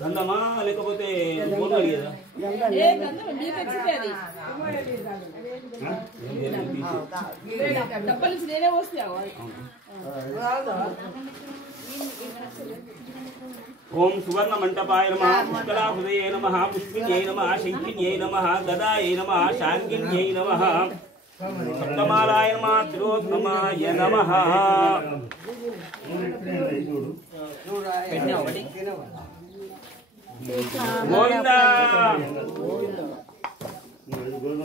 గంధమా లేకపోతే ఫోన్ అడిగేదా ఓం సువర్ణ మంటపాయ నమః పుష్కలాభుదయే నమః పుష్పిన్యై నమః శంఖిన్యై నమః గదాయై నమః శాంగిన్యై నమః సప్తమాలాయ నమః త్రిలోత్తమాయ నమః గోవింద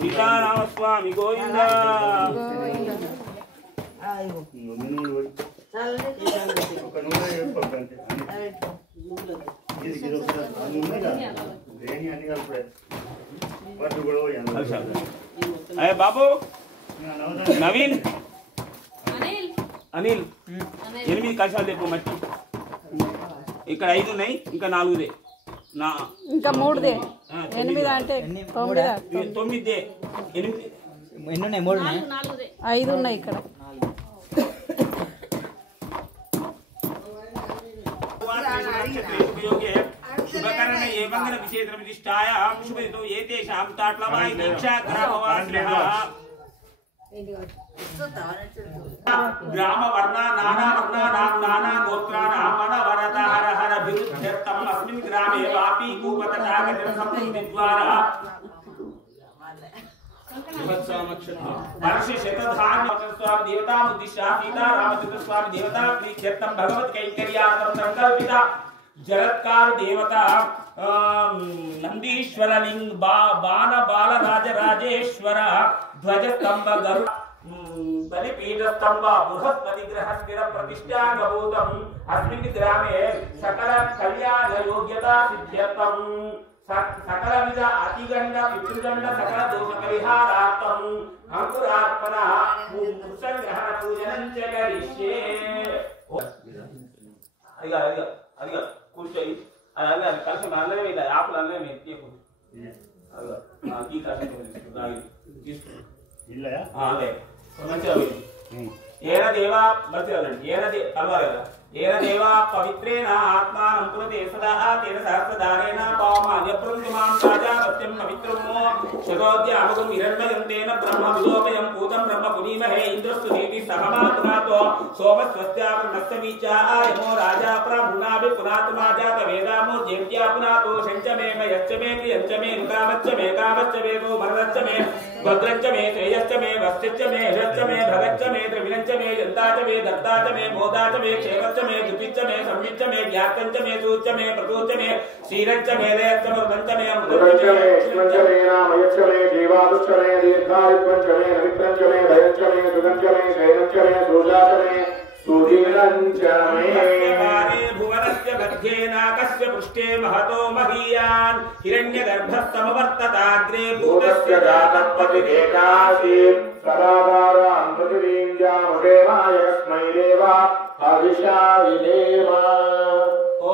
సీతారామస్వామి గోవింద అయ్యే బాబు నవీన్ అనిల్ 8 కలశాలు తెప్పు మట్టి ఇక్కడ 5 ఉన్నాయి ఇంకా 4దే ఇంకా 3దే 8 అంటే 9 8 ఎన్ని ఉన్నాయి 3 ఉన్నాయి 5 ఉన్నాయి ఇక్కడ शुभकरणे एवंगन विशेष प्रतिष्ठाय शुभेतो एतेषां ताट्लवाय दीक्षा ग्रामवासिनः ग्राम वर्णा नाना वर्णानां नाना गोत्राणां वनवरत हर हर विरुद्धर्थम् अस्मिन् ग्रामे वापी कूपतटागजन सप्तद्वारा वर्ष शतधान्य स्वामी देवता मुद्दिश्य सीता रामचंद्र स्वामी देवता प्रीत्यर्थम भगवत कैंकर्यार्थम संकल्पिता जगत्कार देवता नंदीश्वर लिंग बाण बाल राज राजेश्वर ध्वज स्तंभ गरुड़ बलिपीठ स्तंभ बृहस्पति ग्रह स्थिर प्रतिष्ठा गभूतम अस्मिन् ग्रामे सकल कल्याण योग्यता सिद्ध्यर्थम सकल विध अतिगंड पितृगंड सकल दोष परिहारार्थम अंकुरार्पण संग्रहण पूजनं च करिष्ये अदिगा కూర్చోయి అలా కలిసి అన్నమే ఇలా ఆపులు అన్నమే తీయకు అలా ఈ కలిసి తీసుకో ఇల్లయా అదే మంచిగా ఏన దేవా మంచిగానండి ఏన దేవా పవిత్రేణ ఆత్మానం పునతే సదా తేన సహస్రధారేణ పావమాన్యప్రంతిమాం రాజాపత్యం పవిత్రమో శతోద్య అమగం హిరణ్మయంతేన బ్రహ్మ విలోకయం పూతం బ్రహ్మ పునీమహే ఇంద్రస్తు దేవి సహమాత్మాతో సోమస్వస్యాపన్నస్తమీచాయమో రాజా ప్రభునాభి పునాత్మా జాత వేదామో జేత్యా పునాతో శంచమే యచ్చమే క్రియంచమే నుకామచ్చమే కామచ్చమేదో మరదచ్చమే భద్రంచమే శ్రేయశ్చమే వశ్చిచ్చమే యశచ్చమే భగచ్చమే త్రివినంచమే జంతాచమే దత్తాచమే మోదాచమే క్షేమచ్చమే దుపిచ్చమే సంవిచ్చమే జ్ఞాతంచమే సూచ్చమే ప్రతూచ్చమే శ్రీరంచమే దయచ్చమృతంచమే అమృతంచమే శ్రీరంచమే నామయచ్చమే జీవాదుచ్చమే దీర్ఘాయుత్వంచమే నవిత్రంచమే దయంచమే సుగంచమే శైలంచమే సూజాచమే सुधीरंचमे भुवनस्य मध्ये नाकस्य पृष्ठे महतो महीयान् हिरण्यगर्भस्तमवर्तताग्रे भूतस्य जातं पतिदेकासीत् सदाधारां पृथिवीं जामुदेवाय यस्मै देवा हविषा विदेव ॐ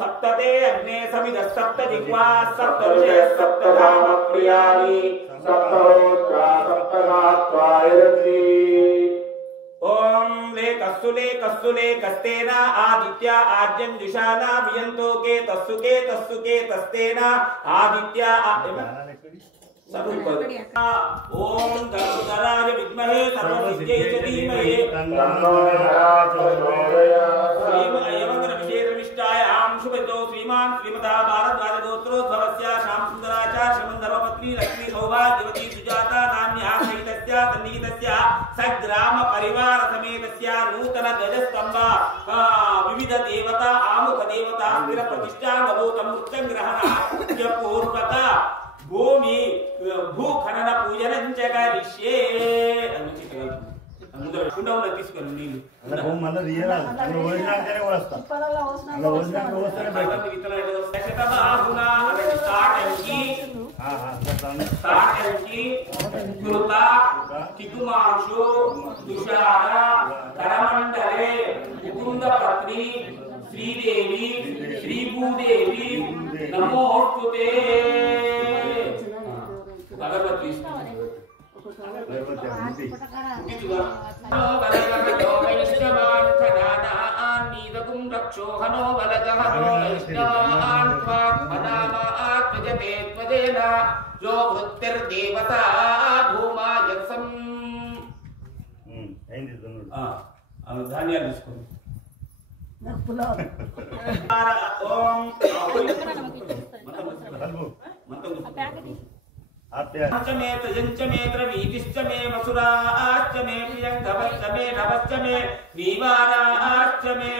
सप्तते अग्ने समिदः सप्त जिह्वा सप्त ऋषयः सप्त धाम प्रियाणि सप्तहोत्रा सप्तधात्वायरति ओम ले कस्तुले कस्तेना आदित्य आद्यं जुषाना वियंतो के तस्सुके तस्तेना आदित्य ओम गरुडराज विद्महे सर्वसिद्ध्यै च धीमहि तन्नो श्रीमयमंगल विशेषमिष्टाय आम शुभतो श्रीमान श्रीमता भारद्वाज गोत्रोद्भवस्य श्याम सुंदराचार्य श्रीमन्धर्मपत्नी लक्ष्मी सौभाग्यवती सुजाता नाम्या सहितस्य सन्निहितस्य सग्राम परिवार समेतस्य नूतन गजस्तंभ विविध देवता आमुख देवता स्थिर प्रतिष्ठा गभूतम उच्चग्रहण पूर्वक भूमि भूखनन पूजनं च करिष्ये ముందర కుండవలో తీసుకొని నీళ్ళు అలా బొమ్మల రియల్ అలా ఓడినాకనే వస్తా అలా ఓడినాక వస్తేనే బయట విత్తనాలు శతబాహునా అనే స్టార్ట్ ఎంకి కృత తిగుమాంశు తుషార కరమండలే ముకుంద పత్ని శ్రీదేవి శ్రీభూదేవి నమోస్తుతే అగరబత్తి ధాన్యాలు తీసుకోండి. पंचमे तजंचमे त्रवीतिश्चमे मसुराश्चमे प्रियंगवश्चमे नवश्चमे वीवाराश्चमे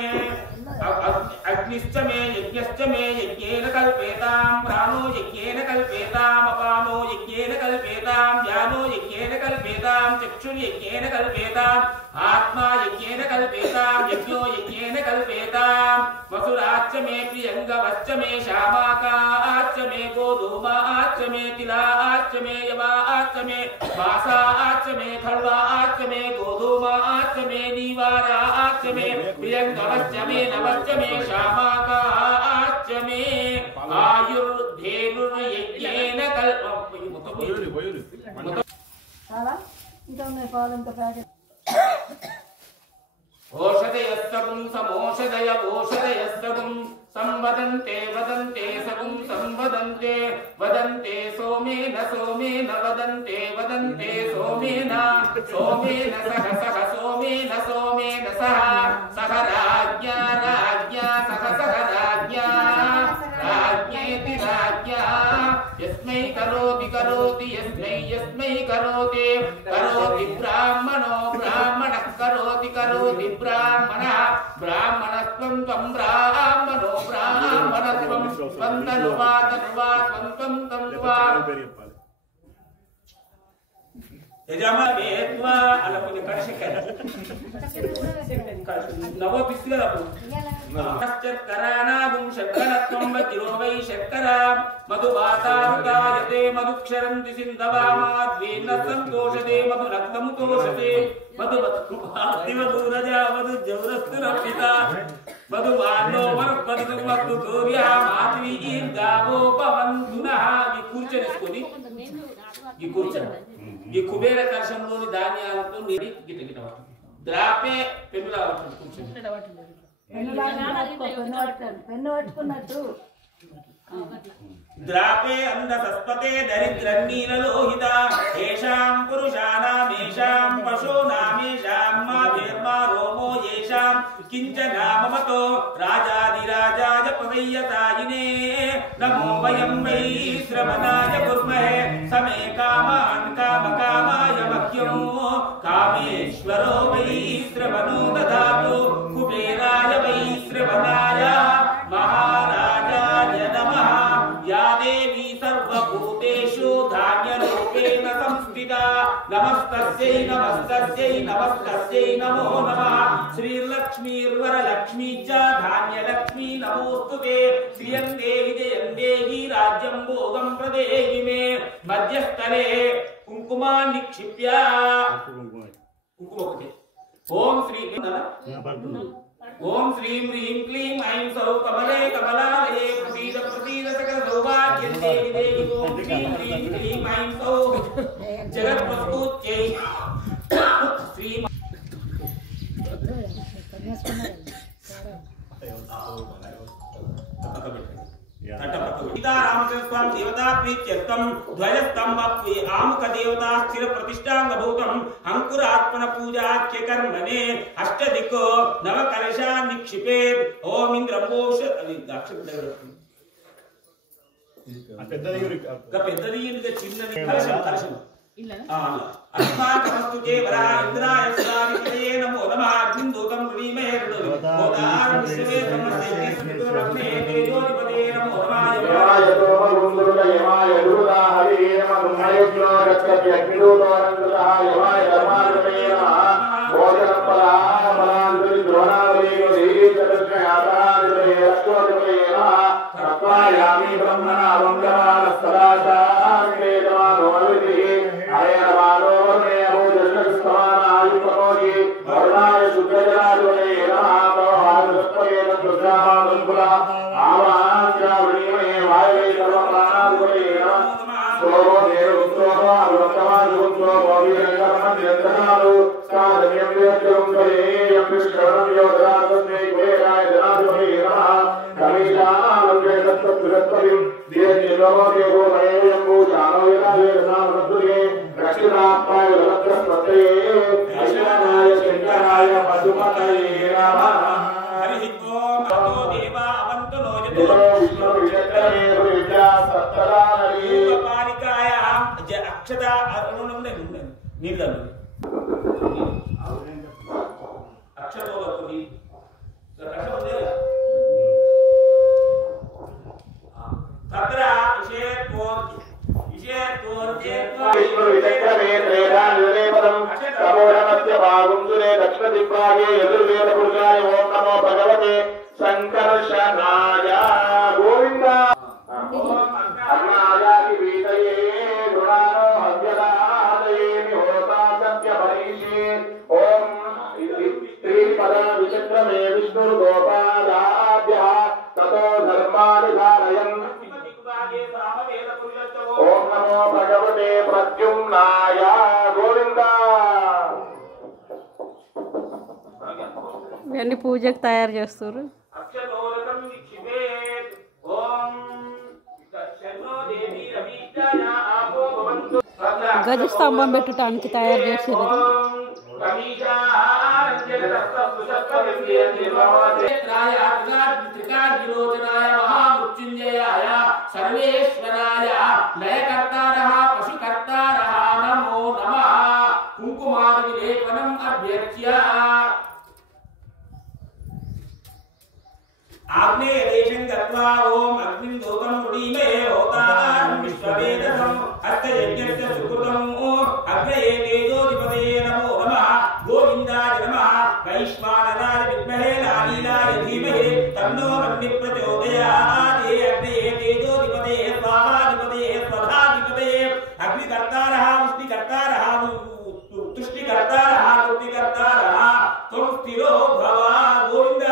अग्निश्चमे यज्ञश्चमे यज्ञेन कल्पेतां प्राणो यज्ञेन कल्पेतां अपानो यज्ञेन कल्पेतां ज्ञानो यज्ञेन कल्पेतां चक्षुर्यज्ञेन कल्पेतां आत्मा यज्ञेन कल्पेतां यज्ञो यज्ञेन कल्पेतां मसुराश्चमे प्रियंगवश्चमे श्यामाकाश्चमे गोधूमाश्चमे तिलाश्चमे यवाश्चमे मासाश्चमे खल्वाश्चमे गोधूमाश्चमे नीवाराश्चमे प्रियंगवश्चमे नवश्चमे श्यामाकाश्चमे आयुर्धेनुर्यज्ञेन ओषधयस्तगुं समोषधय ओषधयस्तगुं संवदन्ते वदन्ते सगुं संवदन्ते वदन्ते सोमेन सोमेन वदन्ते वदन्ते सोमेन सोमेन सह सह सोमेन सोमेन सह सह राज्ञा राज्ञा सह सह राज्ञा राज्ञेति राज्ञा यस्मै करोति करोति यस्मै यस्मै करोति करोति ब्राह्मणो ब्राह्मणः करोति करोति ब्राह्मणः ब्राह्मणस्त्वं त्वं ब्राह्मणो ब्राह्मणत्वं त्वं तनुवा तनुवा त्वं त्वं तनुवा यजमानेत्वा अलपुनि कर्षिकः नवो पिस्तिगलपु शर्करानागुं शर्करत्वं वज्रो वै शर्करा मधुवातारुदायते मधुक्षरन्ति सिन्धवामाद्वेन सन्तोषते मधुरक्तमुतोषते मधुमधुरजा मधुजौरस्तुरपिता मधुवानो वरपदितुमस्तुतोर्या मातवीर्गावोपवन्तुनः ఈ కూర్చొని ఈ కూర్చొని ఈ కుబేర కలశంలోని ధాన్యాలతో నిరి గిట గిట ద్రాపే పెన్నులా కూర్చొని పెన్ను పట్టుకున్నట్టు द्रापे अंधसस्पते दरिद्रन्नीललोहित येषां पुरुषाणामेषां पशूनामेषां माभिर्मा रोमो येषां किञ्चनाममतो राजाधिराजाय पवय्यतायिने नमो वयं वै श्रवणाय कुर्महे समे कामान् कामकामाय मह्यं कामेश्वरो वै श्रवणो ददातु कुबेराय वै श्रवणाय महाराजाय नमः या देवी सर्वभूतेषु धान्यरूपेण संस्थिता नमस्तस्यै नमस्तस्यै नमस्तस्यै नमो नमः श्रीलक्ष्मीर्वरलक्ष्मी च धान्यलक्ष्मी नमोस्तुते श्रियं देहि जयं देहि राज्यं भोगं प्रदेहि मे मध्यस्थले कुङ्कुमान् निक्षिप्य कुङ्कुमोक्ते ओम श्री ओम श्रीं ह्रीं क्लीं ऐं सौः कमले कमलालये प्रसीद प्रसीद सकल सौभाग्यं देहि देहि ओम श्रीं ह्रीं क्लीं ऐं सौः जगत्प्रस्तुत्यै श्री सीतारामचंद्र स्वामी देवता प्रीत्यर्थम ध्वजस्तंभ आमुख देवता स्थिर प्रतिष्ठांगभूतम अंकुरार्पण पूजाख्य कर्मणे अष्टदिक्को नव कलशा निक्षिपेत् ओम इंद्रमोष పెద్దది చిన్నది కలశం కలశం अस्माकमस्तु देवरा इंद्राय स्वामिते नमो नमः अग्निदूतं ह्रीमहे गोदार विश्वे समस्ते स्मृतिरत्ने तेजोधिपते नमो नमः यमाय तोमरुन्द्रुल यमाय दुर्गा हरि नमः महेश्वर रक्षति अग्निदूतो रक्षतः यमाय धर्मानुते नमः भोजनपला मलान्तरि द्रोणावली देवी चतुष्टयातानुते रक्षोतिपते नमः तत्त्वायामि ब्रह्मणा वन्दमान सदाचार्ये नमः नमः अयनमानो मे अभूजस्मानायुपकोहि वरुणाय शुद्धजलाजुले नमः आदुष्पयेन दुर्गामानुकुला आवाञ्चावणीमये वायवे सर्वप्राणाजुले नमः सोमो देवो सोमो अरुणतमानुकुलो ఇవన్నీ పూజకు తయారు చేస్తారు. గజస్తంభం పెట్టడానికి తయారు చేస్తారు. సర్వేశ్వరాయ లయకర్తారః పశుకర్తారః నమో నమః. కుంకుమాదిలేపనం అభ్యర్చ్య आग्नेय देशं गत्वा ओम अग्निं दोतं पुडीमहे होतारं विश्ववेदसं अर्थयज्ञस्य सुकृतं अग्नये तेजोधिपतये नमो नमः. गोविन्दाय नमः. वैश्वानराय विद्महे नालीलाय धीमहि तन्नो अग्निः प्रचोदयात्. अग्नये तेजोधिपतये स्वाहाधिपतये स्वधाधिपतये अग्निकर्तारः उष्णिकर्तारः तुष्टिकर्तारः तुष्टिकर्तारः त्वं स्थिरो भव. गोविन्द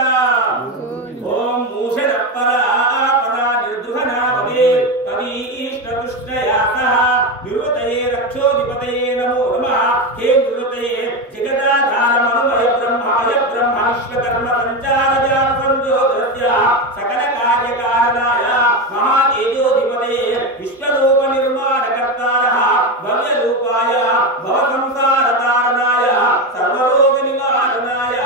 ओम मूषण परा निर्दुहना भवे कवीष्टतुष्टया सह निवृतये रक्षोधिपतये नमो नमः. हे निवृतये जगदाधारमनुमय ब्रह्माय ब्रह्माश्वकर्म संचारजा संजोगस्य सकल कार्यकारणाय महातेजोधिपतये विश्वरूप निर्माणकर्तारः भव्यरूपाय भवसंसारतारणाय सर्वरोग निवारणाय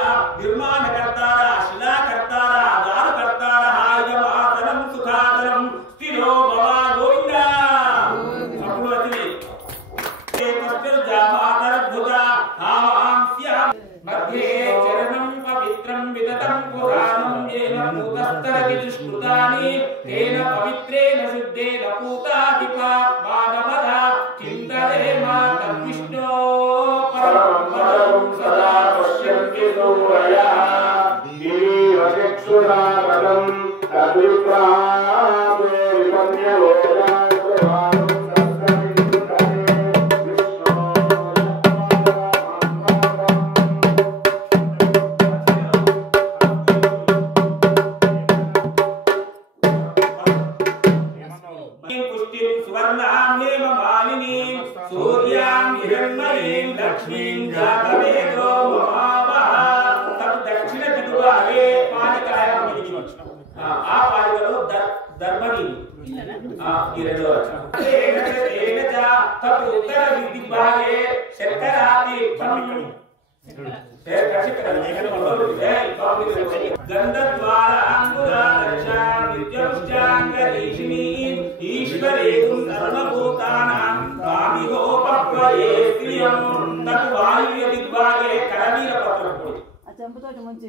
निर्माणकर्तारः शिलाकर्तारः दारुकर्तारः इदमासनं सुखासनं स्थिरो भव. गोविन्द अప్పుడు వచ్చింది तस्मादद्भुता आमांस्यां मध्ये चरणं पवित्रं विदतं पुराणं येन भूतस्तरति दुष्कृतानि तेन पवित्रेण शुद्धेन पूतादिपापादमदा चिन्तयेम तद्विष्णो परमं पदं सदा पश्यन्ति सूरयः दीर्घचक्षुरापदं तद्विप्रामे विपन्यलोका చెంపుతోటి ముంచి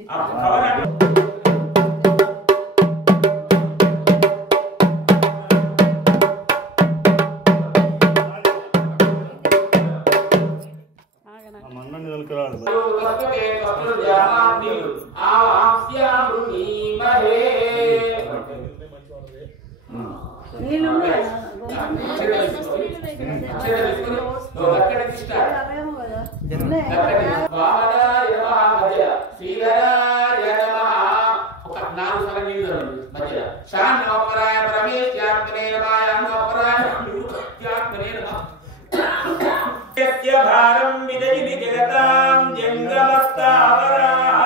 भारं विदयति जगतां जङ्गमस्तावराः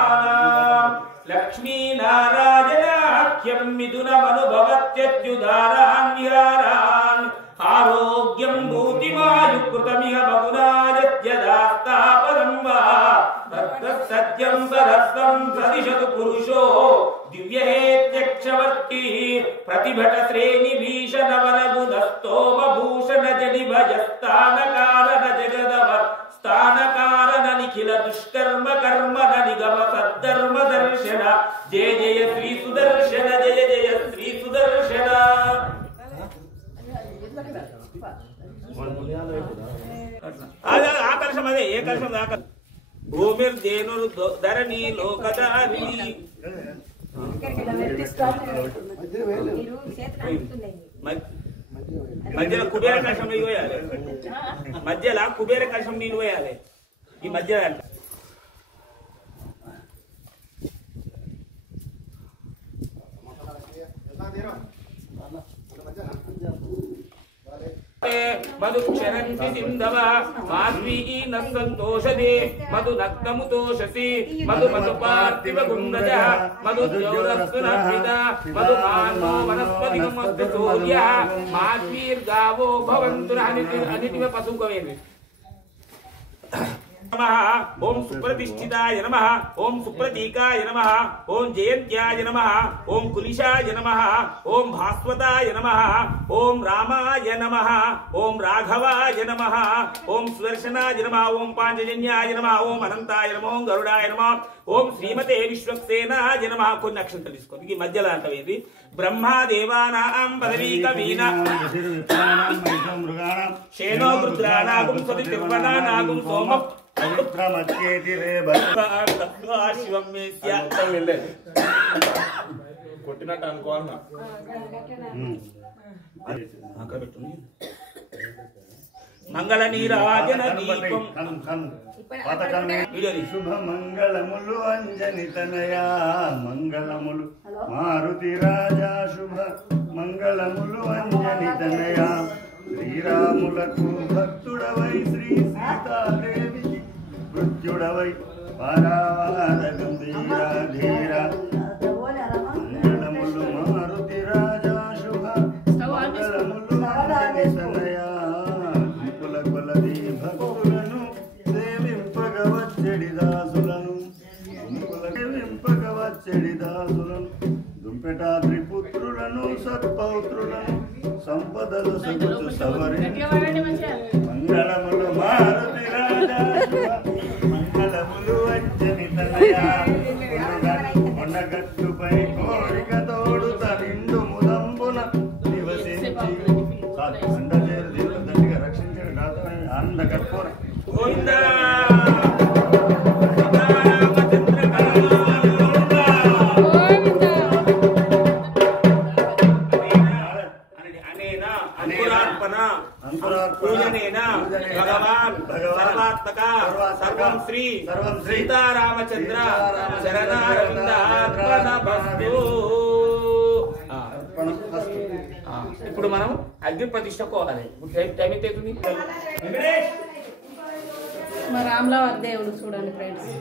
లక్ష్మీనారాయణాఖ్యం మిథునమనుభవత్యత్యుదారాన్ విహారాన్ ఆరోగ్యం భూతిమాయుకృతమిహ బహునాయత్యదాస్తాపదం వా తత్సత్యం సరస్వం సదిశతు పురుషో దివ్యహేత్యక్షవర్తి ప్రతిభట శ్రేణి భీషణ వరగుణస్తోమ భూషణ జడిభజస్థానకారణ జగదవ స్థానకారణ నిఖిల దుష్కర్మ కర్మ నిగమ సద్ధర్మ దర్శన జయ జయ శ్రీ సుదర్శన జయ జయ శ్రీ సుదర్శన ఆకర్షం అదే ఏ కర్షం దాకా భూమిర్దేనుర్ ధరణి లోకధారి మధ్యలో కుబేర కలశం నీళ్ళు పోయాలి మధ్యలో కుబేర కలశం నీళ్ళు పోయాలి ఈ మధ్య మధుక్షరంతి సింధవ మాధ్వీ నసంతోషదే మధు నక్తముతోషసి మధు మధుపార్థివ గుండజ మధు జౌరస్సునర్పిత మధు మానో వనస్పతికమస్తు సూర్య మాధ్వీర్గావో భవంతు అనితివ పశుకవేమి ఓం సుప్రతిష్ఠితాయ నమః ఓం సుప్రతీకాయ నమః ఓం జయంత్యాయ నమః ఓం కులిశాయ నమః ఓం భాస్వతాయ నమః ఓం రామాయ నమః ఓం రాఘవాయ నమః ఓం సుదర్శనాయ నమః ఓం పాంచజన్యాయ నమః ఓం అనంతాయ నమః ఓం గరుడాయ నమః ఓం శ్రీమతే విశ్వక్సేనాయ నమః. కొన్ని అక్షంతలు తీసుకోండి. ఈ మధ్యలో అంటవేది బ్రహ్మాదేవానాం పదవీ కవీనా శేనో రుద్రానాగుం సతి తిర్వనానాగుం సోమ కొట్టినట్టు అనుకోవాలన్నా మంగళ నీరాజన దీపం శుభ మంగళములు అంజని తనయా మంగళములు మారుతి రాజా శుభ మంగళములు అంజని తనయా శ్రీరాములకు భక్తుడవై శ్రీ సీతాదేవి మృత్యుడవై పరావార గంభీరా ధీరా మంగళములు మారుతి రాజా శుభ మంగళములు అంజని తనయా విపుల కొలది భక్తులను సేవింపగవచ్చడి దాసులను సేవింపగవచ్చడి దాసులను దుంపెటాద్రి పుత్రులను సత్పౌత్రులను సంపదలు సగుచు సవరి మంగళములు మారుతి రాజా మంగళములు అంజని తనయా కొండగట్టుపై కోరిక తోడు తనిండు ముదంబున నివసించి దండిగా రక్షించాడు కాదని అంద కర్పూర శ్రీ సీతారామచంద్ర శరణారవిందార్పణమస్తు. ఇప్పుడు మనం అగ్ని ప్రతిష్టకోవాలి. టైం ఎంత అవుతుంది? మా రామ్లవారి దేవుడు చూడండి ఫ్రెండ్స్.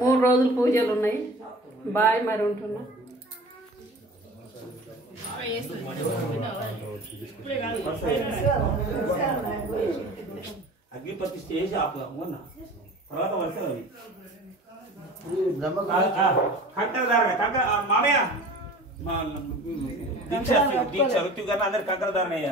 మూడు రోజులు పూజలు ఉన్నాయి. బాయ్ మరి ఉంటున్నా. అగ్ని ప్రతిష్ఠ చేసి ఆపుదాము. తర్వాత వర్షాలు అవి మామయ్య దీక్ష ఋత్విగా అందరు కంకర దారనయ్యా.